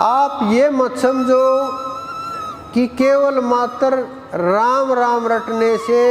आप ये मत समझो कि केवल मात्र राम राम रटने से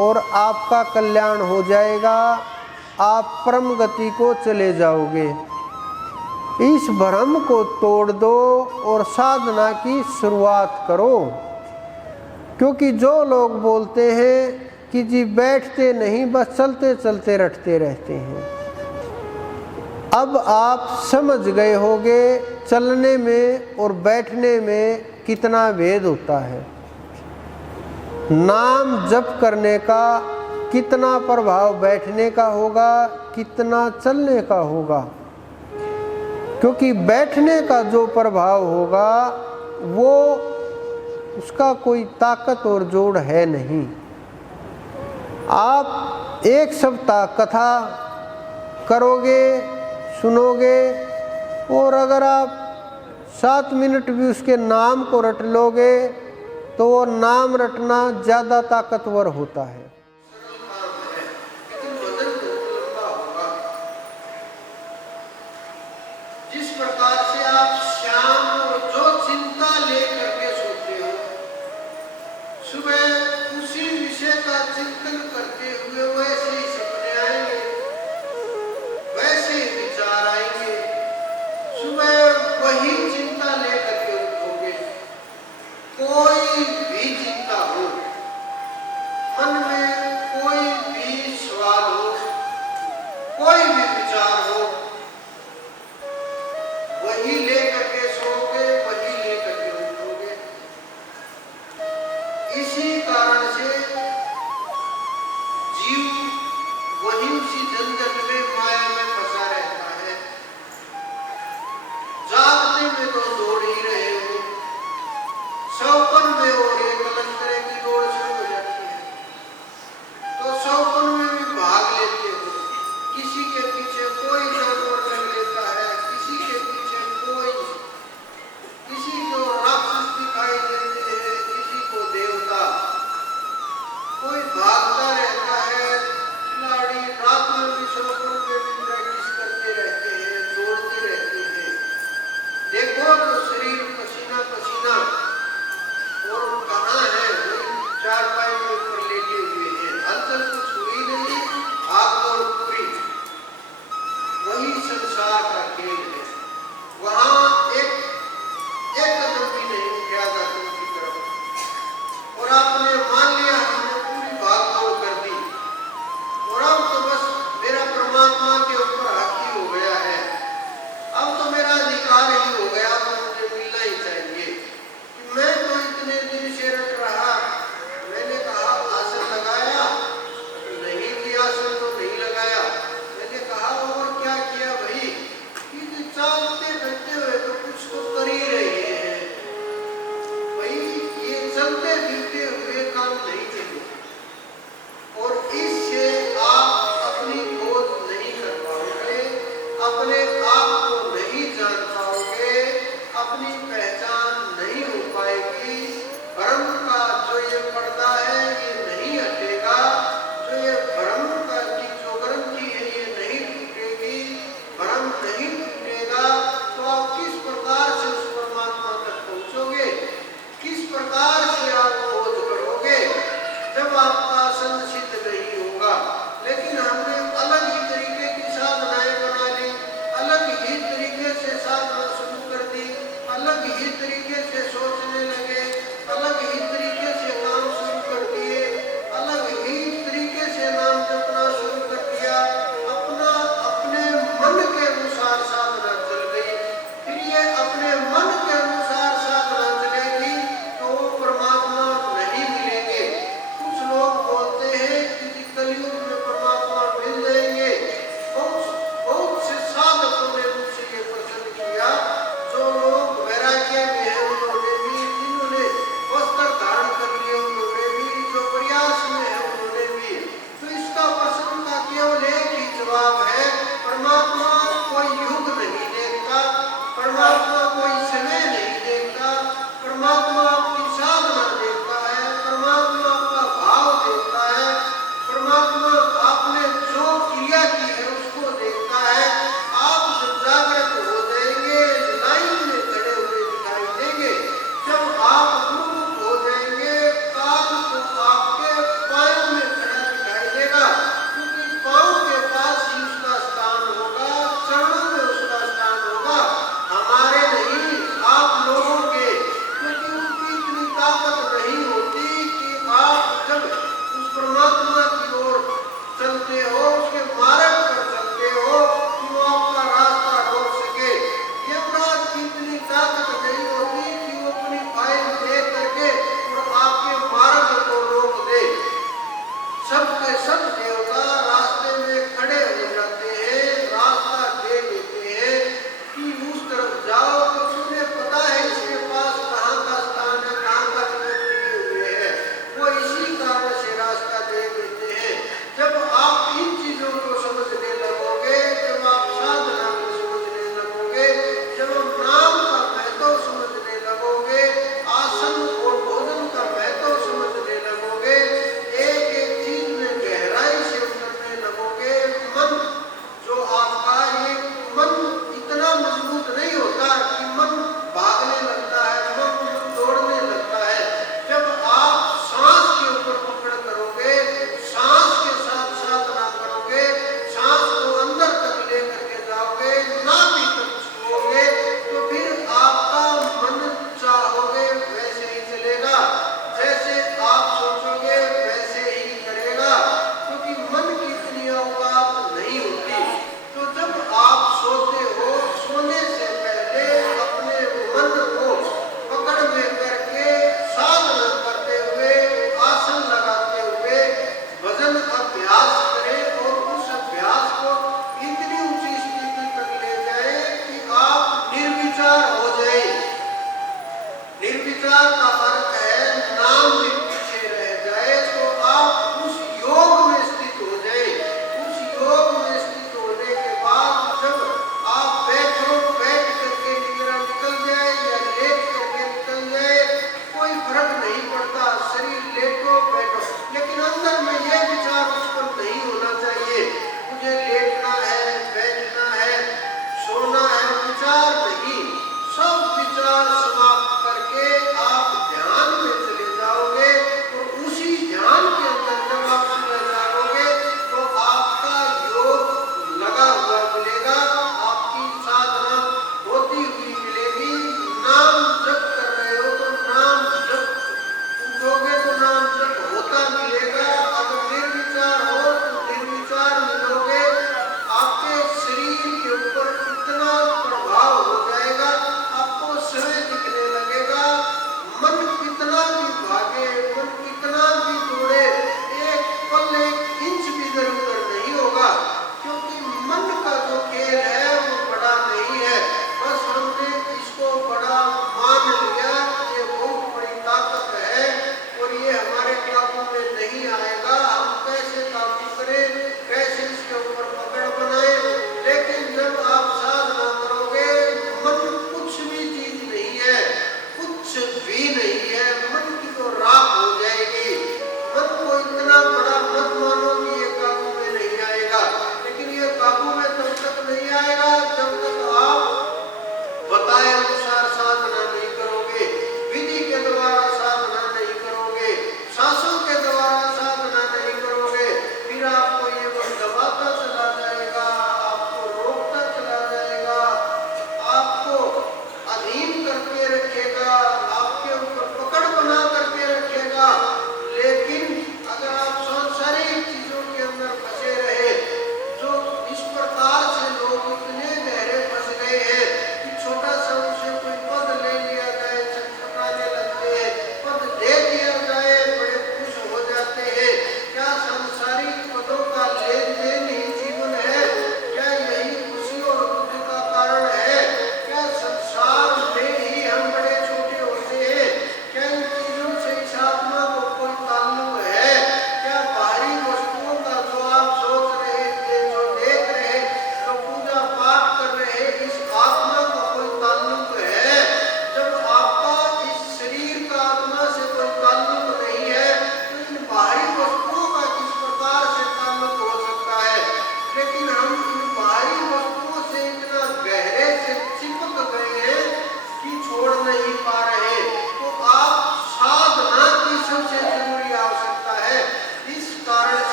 और आपका कल्याण हो जाएगा, आप परम गति को चले जाओगे। इस भ्रम को तोड़ दो और साधना की शुरुआत करो। क्योंकि जो लोग बोलते हैं कि जी बैठते नहीं, बस चलते चलते रटते रहते हैं, अब आप समझ गए होंगे चलने में और बैठने में कितना भेद होता है। नाम जप करने का कितना प्रभाव बैठने का होगा, कितना चलने का होगा। क्योंकि बैठने का जो प्रभाव होगा वो उसका कोई ताकत और जोड़ है नहीं। आप एक सप्ताह कथा करोगे, सुनोगे, और अगर आप 7 मिनट भी उसके नाम को रट लोगे तो वो नाम रटना ज़्यादा ताकतवर होता है।